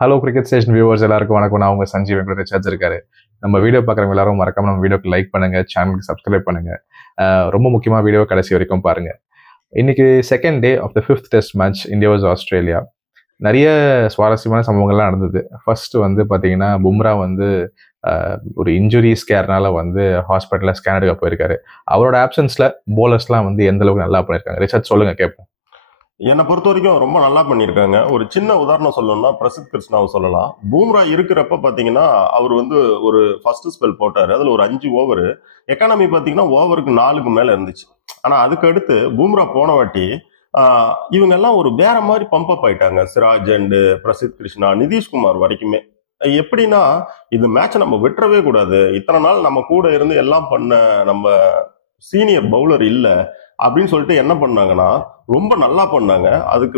Hello cricket station viewers எல்லாருக்கும் வணக்கம். நான் உங்க சஞ்சீவ் எங்களோட ரிச்சார்ஜ் இருக்காரு. நம்ம வீடியோ பார்க்குறவங்க எல்லாரும் மறக்காம நம்ம வீடியோக்கு லைக் பண்ணுங்க, சேனலுக்கு சப்ஸ்கிரைப் பண்ணுங்க. ரொம்ப முக்கியமாக வீடியோ கடைசி வரைக்கும் பாருங்க. இன்னைக்கு second day of the 5th test match India versus Australia. நிறைய சுவாரஸ்யமான சம்பவங்கள்லாம் நடந்தது. ஃபர்ஸ்ட் பார்த்தீங்கன்னா பும்ரா ஒரு இன்ஜுரி ஸ்கேர்னால ஹாஸ்பிட்டலில் ஸ்கேன் எடுக்க போயிருக்காரு. அவரோட ஆப்சன்ஸில் போலர்ஸ்லாம் எந்த அளவுக்கு நல்லா பண்ணியிருக்காங்க, ரிச்சர்ட் சொல்லுங்க கேட்போம். என்னை பொறுத்த வரைக்கும் ரொம்ப நல்லா பண்ணியிருக்காங்க. ஒரு சின்ன உதாரணம் சொல்லணும்னா பிரசித் கிருஷ்ணாவை சொல்லலாம். பூம்ரா இருக்கிறப்ப பார்த்தீங்கன்னா அவர் ஒரு ஃபர்ஸ்ட் ஸ்பெல் போட்டார். அதில் ஒரு 5 ஓவர் எக்கானமி பார்த்தீங்கன்னா ஓவருக்கு 4க்கு மேலே இருந்துச்சு. ஆனால் அதுக்கு அடுத்து பூம்ரா போன வாட்டி இவங்க எல்லாம் ஒரு வேற மாதிரி பம்பப் ஆயிட்டாங்க. சிராஜ் அண்டு பிரசித் கிருஷ்ணா, நிதிஷ்குமார் வரைக்குமே. எப்படின்னா இந்த மேட்சை நம்ம விட்டுறவே கூடாது, இத்தனை நாள் நம்ம கூட இருந்து எல்லாம் பண்ண நம்ம சீனியர் பவுலர் இல்லை அப்படின்னு சொல்லிட்டு என்ன பண்ணாங்கன்னா ரொம்ப நல்லா பண்ணாங்க. அதுக்கு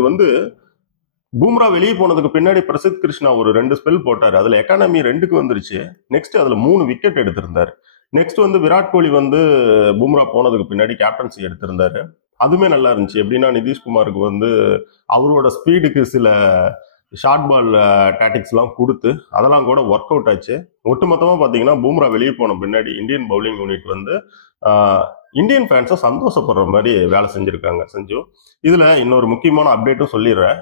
பூம்ரா வெளியே போனதுக்கு பின்னாடி பிரசித் கிருஷ்ணா ஒரு 2 ஸ்பெல் போட்டாரு. அதுல எக்கானமி 2க்கு வந்துருச்சு. நெக்ஸ்ட் அதுல 3 விக்கெட் எடுத்திருந்தாரு. நெக்ஸ்ட் விராட் கோலி பூம்ரா போனதுக்கு பின்னாடி கேப்டன்சி எடுத்திருந்தாரு. அதுவுமே நல்லா இருந்துச்சு. எப்படின்னா நிதிஷ்குமாருக்கு அவரோட ஸ்பீடுக்கு சில ஷார்ட் பால் டாக்டிக்ஸ் எல்லாம் கொடுத்து அதெல்லாம் கூட ஒர்க் அவுட் ஆச்சு. ஒட்டுமொத்தமா பாத்தீங்கன்னா பூம்ரா வெளியே போன பின்னாடி இந்தியன் பவுலிங் யூனிட் இந்தியன் ஃபேன்ஸை சந்தோஷப்படுற மாதிரி வேலை செஞ்சிருக்காங்க. செஞ்சு இதுல இன்னொரு முக்கியமான அப்டேட்டும் சொல்லிடுறேன்.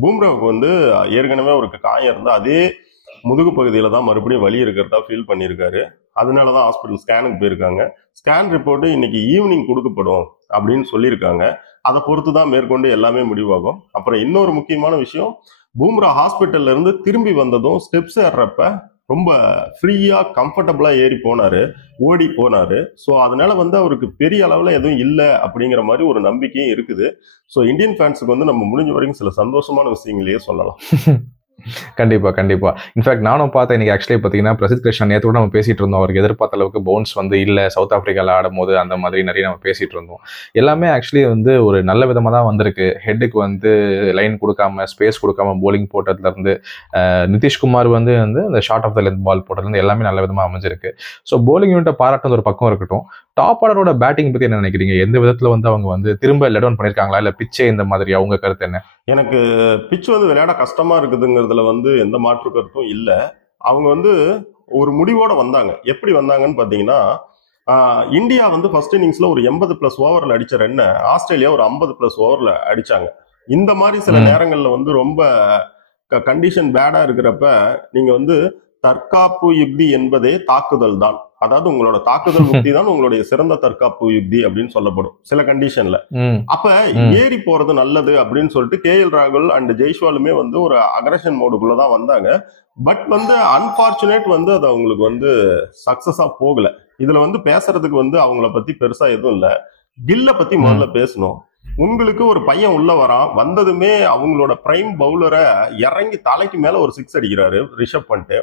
பூம்ராவுக்கு ஏற்கனவே ஒரு காயம் இருந்தா அதே முதுகு பகுதியில தான் மறுபடியும் வலி இருக்கிறதா ஃபீல் பண்ணியிருக்காரு. அதனாலதான் ஹாஸ்பிட்டல் ஸ்கேனுக்கு போயிருக்காங்க. ஸ்கேன் ரிப்போர்ட் இன்னைக்கு ஈவினிங் கொடுக்கப்படும் அப்படின்னு சொல்லியிருக்காங்க. அதை பொறுத்து தான் மேற்கொண்டு எல்லாமே முடிவாகும். அப்புறம் இன்னொரு முக்கியமான விஷயம், பூம்ரா ஹாஸ்பிட்டல்ல இருந்து திரும்பி வந்ததும் ஸ்டெப்ஸ் ஏறுறப்ப ரொம்ப ஃப்ரீயா கம்ஃபர்டபுளா ஏறி போனாரு, ஓடி போனாரு. ஸோ அதனால அவருக்கு பெரிய அளவுல எதுவும் இல்லை அப்படிங்கிற மாதிரி ஒரு நம்பிக்கையும் இருக்குது. ஸோ இந்தியன் ஃபேன்ஸுக்கு நம்ம முடிஞ்ச வரைக்கும் சில சந்தோஷமான விஷயங்களையே சொல்லலாம். கண்டிப்பா கண்டிப்பா. இன்ஃபேக்ட் நானும் பார்த்தேன் இன்னைக்கு. ஆக்சுவலி பார்த்தீங்கன்னா பிரசித் கிருஷ்ணா நேற்று கூட நம்ம பேசிட்டு இருந்தோம். அவருக்கு எதிர்பார்த்த அளவுக்கு பவுன்ஸ் இல்லை, சவுத் ஆப்பிரிக்காவில் ஆடும் போது அந்த மாதிரி நிறைய நம்ம பேசிட்டு இருந்தோம். எல்லாமே ஆக்சுவலி ஒரு நல்ல விதமாக தான் வந்திருக்கு. ஹெட்டுக்கு லைன் கொடுக்காம, ஸ்பேஸ் கொடுக்காம போலிங் போட்டதுல இருந்து, நிதிஷ்குமார் அந்த short of the length ball போட்டதுலேருந்து எல்லாமே நல்ல விதமாக அமைஞ்சிருக்கு. ஸோ போலிங் யூனிட்டை பாராட்டுறது ஒரு பக்கம் இருக்கட்டும், டாப் ஆர்டரோட பேட்டிங் பற்றி என்ன நினைக்கிறீங்க? எந்த விதத்தில் அவங்க திரும்ப லெட் டவுன் பண்ணியிருக்காங்களா, இல்லை பிச்சே இந்த மாதிரி? அவங்க கருத்து என்ன? எனக்கு பிச் விளையாட கஷ்டமா இருக்குதுங்கிறதுல எந்த மாற்று கருத்தும் இல்லை. அவங்க ஒரு முடிவோட வந்தாங்க. எப்படி வந்தாங்கன்னு பாத்தீங்கன்னா, இந்தியா ஃபர்ஸ்ட் இன்னிங்ஸ்ல ஒரு 80+ ஓவர்ல அடிச்ச ரன்னை ஆஸ்திரேலியா ஒரு 50+ ஓவர்ல அடிச்சாங்க. இந்த மாதிரி சில நேரங்கள்ல ரொம்ப கண்டிஷன் பேடா இருக்கிறப்ப நீங்க தற்காப்பு யுக்தி என்பதே தாக்குதல் தான். அதாவது உங்களோட தாக்குதல் யுக்தி தான் உங்களுடைய சிறந்த தற்காப்பு யுக்தி அப்படின்னு சொல்லப்படும் சில கண்டிஷன்ல. அப்ப ஏறி போறது நல்லது அப்படின்னு சொல்லிட்டு KL ராகுல் அண்ட் ஜெய்ஸ்வாலுமே ஒரு அக்ரஷன் மோடுக்குள்ளதான் வந்தாங்க. பட் அன்பார்ச்சுனேட் அது அவங்களுக்கு சக்சஸா போகல. இதுல பேசுறதுக்கு அவங்கள பத்தி பெருசா எதுவும் இல்ல. கில்ல பத்தி முதல்ல பேசணும். உங்களுக்கு ஒரு பையன் உள்ள வரான், வந்ததுமே அவங்களோட பிரைம் பவுலரை இறங்கி தலைக்கு மேல ஒரு 6 அடிக்கிறாரு ரிஷப் பண்ணிட்டு.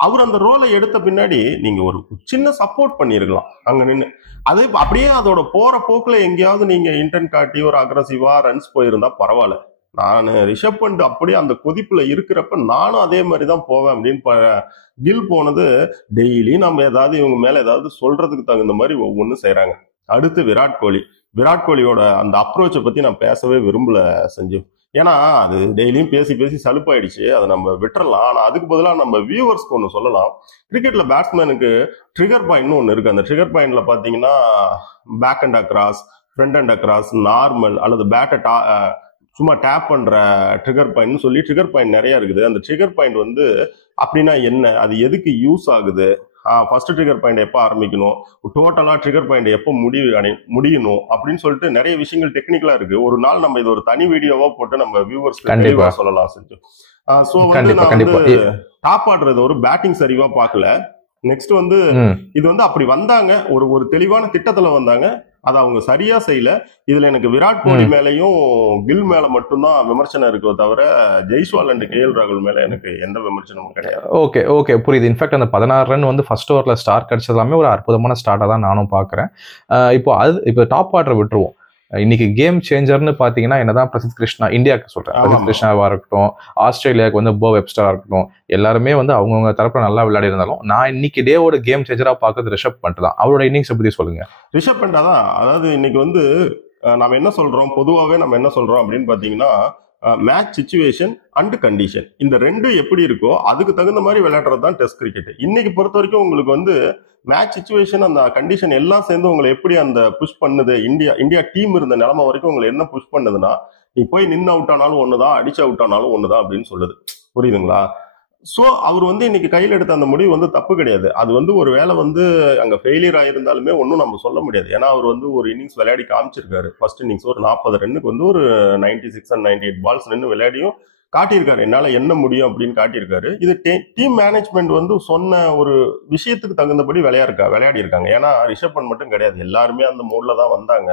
அவர் அந்த ரோலை எடுத்த பின்னாடி நீங்க ஒரு சின்ன சப்போர்ட் பண்ணிருக்கலாம் அங்க நின்று. அது அப்படியே அதோட போற போக்குல எங்கேயாவது நீங்க இன்டென்ட் காட்டி ஒரு அக்ரஸிவா ரன்ஸ் போயிருந்தா பரவாயில்ல. நான் ரிஷப் பண்ணிட்டு அப்படியே அந்த கொதிப்புல இருக்கிறப்ப நானும் அதே மாதிரிதான் போவேன் அப்படின்னு கில் போனது. டெய்லி நம்ம ஏதாவது இவங்க மேல ஏதாவது சொல்றதுக்கு தகுந்த மாதிரி ஒவ்வொன்றும் செய்யறாங்க. அடுத்து விராட் கோலியோட அந்த அப்ரோச்சை பத்தி நான் பேசவே விரும்பல செஞ்சு. ஏன்னா அது டெய்லியும் பேசி பேசி சலுப்பாயிடுச்சு, அதை நம்ம விட்டுறலாம். ஆனா அதுக்கு பதிலாக நம்ம வியூவர்ஸ்க்கு ஒன்று சொல்லலாம். கிரிக்கெட்ல பேட்ஸ்மேனுக்கு ட்ரிகர் பாயிண்ட்னு ஒன்று இருக்கு. அந்த ட்ரிகர் பாயிண்ட்ல பாத்தீங்கன்னா back and across, front and across, normal அல்லது பேட்டை சும்மா டேப் பண்ற ட்ரிகர் பாயிண்ட்னு சொல்லி ட்ரிகர் பாயிண்ட் நிறைய இருக்குது. அந்த ட்ரிகர் பாயிண்ட் அப்படின்னா என்ன, அது எதுக்கு யூஸ் ஆகுது, ஃபர்ஸ்ட் ட்ரிகர் பாயிண்ட் எப்போ ஆரம்பிக்கணும், டோட்டலா ட்ரிகர் பாயிண்ட் எப்போ முடியணும் அப்படின்னு சொல்லிட்டு நிறைய விஷயங்கள் டெக்னிக்கலா இருக்கு. ஒரு நாள் நம்ம இது ஒரு தனி வீடியோவா போட்டு நம்ம வியூவர்ஸ் சொல்லலாம் செஞ்சு. சோ நான் டாப் ஆடுறது ஒரு பேட்டிங் சரிவா பார்க்கல. நெக்ஸ்ட் இது அப்படி வந்தாங்க, ஒரு தெளிவான திட்டத்துல வந்தாங்க, அதை அவங்க சரியா செய்யல. இதுல எனக்கு விராட் கோலி மேலையும் கில் மேல மட்டும்தான் விமர்சனம் இருக்கோ தவிர ஜெய்ஸ்வால் அண்ட் KL ராகுல் மேல எனக்கு எந்த விமர்சனமும் கிடையாது. ஓகே புரியுது. இன்ஃபேக்ட் அந்த 16 ரன் ஃபர்ஸ்ட் ஓவர்ல ஸ்டார் கிடைச்சது எல்லாமே ஒரு அற்புதமான ஸ்டார்ட்டா தான் நானும் பாக்குறேன். இப்போ டாப் ஆர்டரை விட்டுருவோம். இன்னைக்கு கேம் சேஞ்சர்னு பாத்தீங்கன்னா என்னதான் பிரசித் கிருஷ்ணா, இந்தியாவுக்கு சொல்றேன், பிரசித் கிருஷ்ணாவா இருக்கட்டும், ஆஸ்திரேலியாவுக்கு போ வெப்ஸ்டரா இருக்கட்டும், எல்லாருமே அவங்கவுங்க தரப்புல நல்லா விளையாடி இருந்தாலும் நான் இன்னைக்கு டேவோட கேம் சேஞ்சரா பாக்குறது ரிஷப் பண்ட் தான். அவரோட இன்னிங்ஸ் பத்தி சொல்லுங்க. ரிஷப் பண்ட் தான். அதாவது இன்னைக்கு நாம என்ன சொல்றோம், பொதுவாகவே நம்ம என்ன சொல்றோம் அப்படின்னு பாத்தீங்கன்னா, மேட்ச் சிச்சுவேஷன் அண்ட் கண்டிஷன், இந்த ரெண்டும் எப்படி இருக்கோ அதுக்கு தகுந்த மாதிரி விளையாடுறது தான் டெஸ்ட் கிரிக்கெட். இன்னைக்கு பொறுத்த வரைக்கும் உங்களுக்கு வந்து மேட்ச் சிச்சுவேஷன் அந்த கண்டிஷன் எல்லாம் சேர்ந்து உங்களை எப்படி அந்த புஷ் பண்ணுது, இந்தியா டீம் இருந்த நிலைமை வரைக்கும் உங்களை என்ன புஷ் பண்ணுதுன்னா, நீ போய் நின்று அவுட் ஆனாலும் ஒண்ணுதான், அடிச்சு அவுட் ஆனாலும் ஒண்ணுதான் அப்படின்னு சொல்லுது. புரியுதுங்களா? சோ அவர் வந்து இன்னைக்கு கையில் எடுத்த அந்த முடிவு வந்து தப்பு கிடையாது. அது வந்து ஒரு வேளை வந்து அங்க ஃபெயிலியர் ஆயிருந்தாலுமே ஒன்றும் நம்ம சொல்ல முடியாது. ஏன்னா அவர் வந்து ஒரு இன்னிங்ஸ் விளையாடி காமிச்சிருக்காரு. ஃபர்ஸ்ட் இன்னிங்ஸ் ஒரு 40 ரன்னுக்கு வந்து ஒரு 96 அண்ட் 98 பால்ஸ் நின்று விளையாடியும் காட்டியிருக்காரு, என்னால என்ன முடியும் அப்படின்னு காட்டியிருக்காரு. இது டீம் மேனேஜ்மெண்ட் வந்து சொன்ன ஒரு விஷயத்துக்கு தகுந்தபடி விளையாடி இருக்காங்க. ஏன்னா ரிஷப் பண்ட் மட்டும் கிடையாது, எல்லாருமே அந்த மூட்ல தான் வந்தாங்க.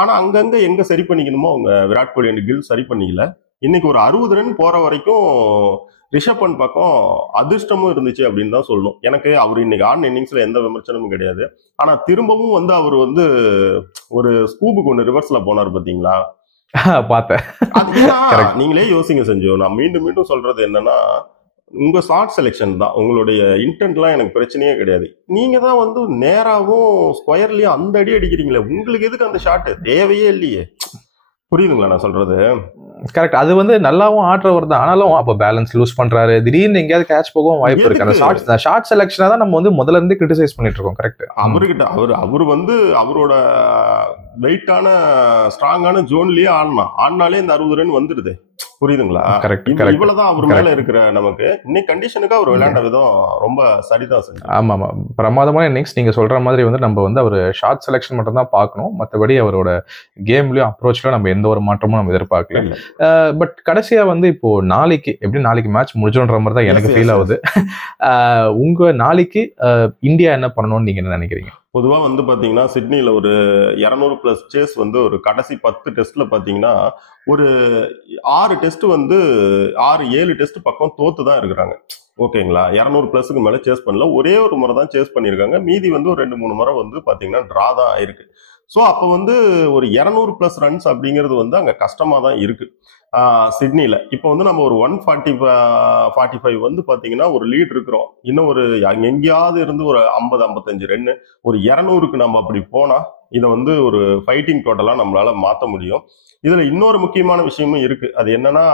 ஆனா அங்கங்க எங்க சரி பண்ணிக்கணுமோ அவங்க விராட் கோலி அண்ட் கில் சரி பண்ணிக்கல. இன்னைக்கு ஒரு 60 ரன் போற வரைக்கும் ரிஷப் பண்ட் பக்கம் அதிர்ஷ்டமும் இருந்துச்சு அப்படின்னு தான் சொல்லணும். எனக்கு அவர் இன்னைக்கு ஆடின இன்னிங்ஸ்ல எந்த விமர்சனமும் கிடையாது. ஆனா திரும்பவும் வந்து அவர் வந்து ஒரு ஸ்கூபுக்கு ஒன்று ரிவர்ஸ்ல போனார் பாத்தீங்களா? பார்த்தேன். நீங்களே யோசிங்க செஞ்சு. நான் மீண்டும் மீண்டும் சொல்றது என்னன்னா, உங்க ஷார்ட் செலெக்ஷன் தான், உங்களுடைய இன்டென்ட்லாம் எனக்கு பிரச்சனையே கிடையாது. நீங்க தான் வந்து நேராவும் ஸ்கொயர்லயும் அந்த அடி அடிக்கிறீங்களே, உங்களுக்கு எதுக்கு அந்த ஷாட்? தேவையே இல்லையே. புரியுதுங்களா நான் சொல்றது? கரெக்ட். அது வந்து நல்லாவும் ஆடுறவர் தான், ஆனாலும் அப்போ பேலன்ஸ் லூஸ் பண்றாரு, திடீர்னு எங்கேயாவது கேட்ச் போகவும் வாய்ப்பு இருக்கு. அந்த ஷார்ட் செலெக்ஷனை தான் நம்ம வந்து முதல்ல இருந்து கிரிட்டிசைஸ் பண்ணிட்டு இருக்கோம். கரெக்ட். அவர்கிட்ட அவர் வந்து அவரோட வெயிட்டான ஸ்ட்ராங்கான ஜோன்லயே ஆடினாலே இந்த 60 ரன் வந்துருது. புரியுதுங்களா? இவ்வளவுதான் அவர் மேல இருக்கிற நமக்கு. இன்னைக்கு கண்டிஷனுக்கு அவர் விளையாண்ட விதம் ரொம்ப சரிதான் சார். ஆமா ஆமா, பிரமாதமான இன்னிங்ஸ். நீங்க சொல்ற மாதிரி வந்து நம்ம வந்து அவர் ஷார்ட் செலெக்ஷன் மட்டும் தான் பார்க்கணும், மற்றபடி அவரோட கேம்லயும் அப்ரோச்லயும் நம்ம எந்த ஒரு மாற்றமும் நம்ம எதிர்பார்க்கல. பட் கடைசியா வந்து இப்போ நாளைக்கு மேட்ச் முடிஞ்சோன்ற மாதிரி தான் எனக்கு ஃபீல் ஆகுது. உங்க நாளைக்கு இந்தியா என்ன பண்ணணும்னு நீங்க என்ன நினைக்கிறீங்க? பொதுவாக வந்து பார்த்தீங்கன்னா சிட்னியில் ஒரு 200+ சேஸ் வந்து ஒரு கடைசி 10 டெஸ்ட்ல பார்த்தீங்கன்னா ஒரு 6 டெஸ்ட் வந்து 6-7 டெஸ்ட் பக்கம் தோத்து தான் இருக்கிறாங்க. ஓகேங்களா? 200+ மேலே சேஸ் பண்ணல, ஒரே ஒரு முறை தான் சேஸ் பண்ணியிருக்காங்க. மீதி வந்து ஒரு 2-3 முறை வந்து பார்த்தீங்கன்னா ட்ரா தான் ஆயிருக்கு. ஸோ அப்போ வந்து ஒரு 200+ ரன்ஸ் அப்படிங்கிறது வந்து அங்கே கஷ்டமாக தான் இருக்கு சிட்னியில். இப்போ வந்து நம்ம ஒரு 145 வந்து பார்த்தீங்கன்னா ஒரு லீட் இருக்கிறோம். இன்னும் ஒரு எங்கேயாவது இருந்து ஒரு 50-55 ரன்னு, ஒரு 200க்கு நம்ம அப்படி போனால் இதை வந்து ஒரு ஃபைட்டிங் டோட்டலாக நம்மளால மாற்ற முடியும். இதில் இன்னொரு முக்கியமான விஷயமும் இருக்கு. அது என்னன்னா,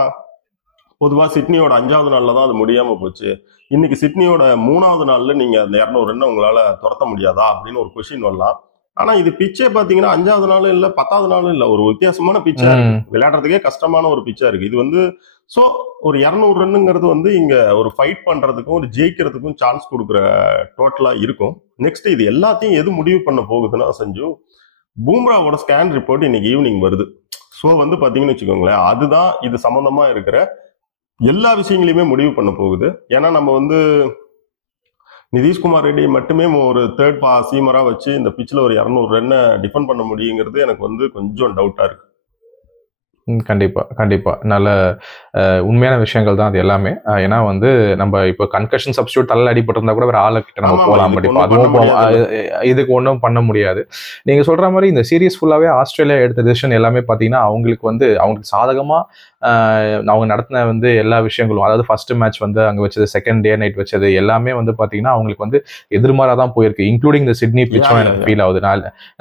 பொதுவாக சிட்னியோட 5வது நாளில் தான் அது முடியாமல் போச்சு. இன்னைக்கு சிட்னியோட 3வது நாளில் நீங்கள் அந்த 200 ரன்னை உங்களால் துரத்த முடியாதா அப்படின்னு ஒரு கொஸ்டின் வரலாம். ஆனா இது பிச்சே பாத்தீங்கன்னா 5வது நாளும் இல்ல 10வது நாளும் இல்ல, ஒரு வித்தியாசமான பிச்சா விளையாடுறதுக்கே கஷ்டமான ஒரு பிச்சா இருக்கு இது வந்து. சோ ஒரு 200 ரன்னுங்கிறது வந்து இங்க ஒரு ஃபைட் பண்றதுக்கும் ஒரு ஜெயிக்கிறதுக்கும் சான்ஸ் கொடுக்குற டோட்டலா இருக்கும். நெக்ஸ்ட் இது எல்லாத்தையும் எது முடிவு பண்ண போகுதுன்னா சஞ்சு, பூம்ராவோட ஸ்கேன் ரிப்போர்ட் இன்னைக்கு ஈவினிங் வருது. சோ வந்து பாத்தீங்கன்னு வச்சுக்கோங்களேன், அதுதான் இது சம்பந்தமா இருக்கிற எல்லா விஷயங்களையுமே முடிவு பண்ண போகுது. ஏன்னா நம்ம வந்து நிதிஷ்குமார் ரெட்டி மட்டுமே ஒரு தேர்ட் சீமரா வச்சு இந்த பிச்சில் ஒரு 200 ரன்னை டிஃபெண்ட் பண்ண முடியுங்கிறது எனக்கு வந்து கொஞ்சம் டவுட்டா இருக்கு. கண்டிப்பா நல்ல உண்மையான விஷயங்கள் தான் அது எல்லாமே. ஏன்னா வந்து நம்ம இப்போ கன்கஷன் சப்ஸ்டியூட் தள்ள அடிபட்டிருந்தா கூட வேற ஆளுக்கிட்ட நம்ம போகலாம், பட் இப்போ அதுவும் இதுக்கு ஒன்றும் பண்ண முடியாது. நீங்க சொல்ற மாதிரி இந்த சீரீஸ் ஃபுல்லாவே ஆஸ்திரேலியா எடுத்த டிசிஷன் எல்லாமே பார்த்தீங்கன்னா அவங்களுக்கு சாதகமா அவங்க நடத்தின வந்து எல்லா விஷயங்களும், அதாவது ஃபர்ஸ்ட் மேட்ச் வந்து அங்கே வச்சது, செகண்ட் டே நைட் வச்சது எல்லாமே வந்து பார்த்தீங்கன்னா அவங்களுக்கு வந்து எதிர்மாறாக தான் போயிருக்கு. இன்க்ளூடிங் இந்த சிட்னி பிச்சும் எனக்கு ஃபீல் ஆகுது.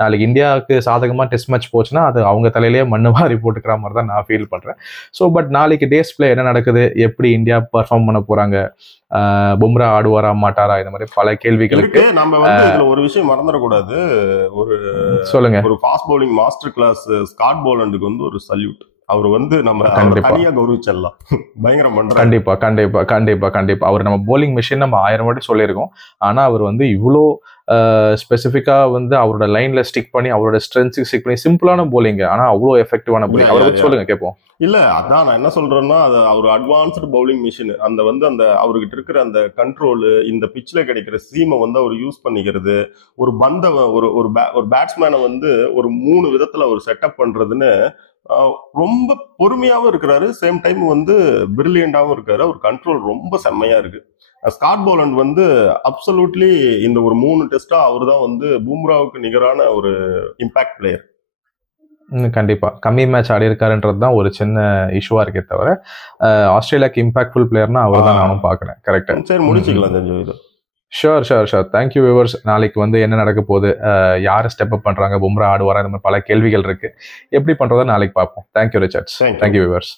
நாளைக்கு இந்தியாவுக்கு சாதகமாக டெஸ்ட் மேட்ச் போச்சுன்னா அது அவங்க தலையிலேயே மண்ணு மாதிரி போட்டுக்கிற மாதிரி தான் நான் ஃபீல் பண்றேன். ஸோ பட் நாளைக்கு டேஸ் பிளே என்ன நடக்குது, எப்படி இந்தியா பர்ஃபார்ம் பண்ண போறாங்க, பும்ரா ஆடுவாரா மாட்டாரா, இந்த மாதிரி பல கேள்விகளுக்கு நம்ம வந்து இதுல ஒரு விஷயம் மறந்துடக்கூடாது. சொல்லுங்க. ஒரு fast bowling master class Scott போலண்டுக்கு வந்து ஒரு சல்யூட். அவர் வந்து நம்ம தனியா கௌரவிச்சிடலாம். பயங்கரம் பண்றாரு. கண்டிப்பா அவர் நம்ம போலிங் மிஷின் நம்ம 1000 வாட்டி சொல்லியிருக்கோம். ஆனா அவர் வந்து இவ்வளோ ஸ்பெசிஃபிக்கா வந்து அவரோட லைன்ல ஸ்டிக் பண்ணி அவரோட ஸ்ட்ரென்த்ஸுக்கு ஸ்டிக் பண்ணி சிம்பிளான போலிங், ஆனா அவ்வளோ எஃபெக்டிவான போலிங். அவரை பத்தி சொல்லுங்க கேட்போம். இல்ல அதான் நான் என்ன சொல்றேன்னா, அது அவர் அட்வான்ஸ்டு பவுலிங் மிஷின். அந்த அவர்கிட்ட இருக்கிற அந்த கண்ட்ரோல், இந்த பிச்சில் கிடைக்கிற சீமை வந்து அவர் யூஸ் பண்ணிக்கிறது, ஒரு பந்த ஒரு பேட்ஸ்மேனை வந்து ஒரு 3 விதத்துல அவர் செட்டப் பண்றதுன்னு ரொம்ப பொறுமையாவும் இருக்கிறாரு. சேம் டைம் வந்து பிரில்லியண்டாவும் இருக்காரு. அவர் கண்ட்ரோல் ரொம்ப செம்மையா இருக்கு. ஸ்காட் போலண்ட் வந்து அப்சல்யூட்லி இந்த ஒரு 3 டெஸ்டா அவர் தான் வந்து பூம்ராவுக்கு நிகரான ஒரு இம்பாக்ட் பிளேயர். கண்டிப்பா கம்மி மேட்ச் ஆடி இருக்காருன்றது தான் ஒரு சின்ன இஷ்யூவா இருக்கே தவிர ஆஸ்திரேலியாவுக்கு இம்பாக்ட்ஃபுல் பிளேயர்னா அவர் தான் நானும் பாக்குறேன். கரெக்டா? சரி, முடிச்சுக்கலாம் தெரிஞ்சு இது. ஷோர். Thank you viewers. நாளைக்கு வந்து என்ன நடக்க போகுது, யார் ஸ்டெப் அப் பண்றாங்க, பும்ரா ஆடுவாரா, இந்த மாதிரி பல கேள்விகள் இருக்கு. எப்படி பண்றதை நாளைக்கு பார்ப்போம். Thank you Richards. Thank you viewers.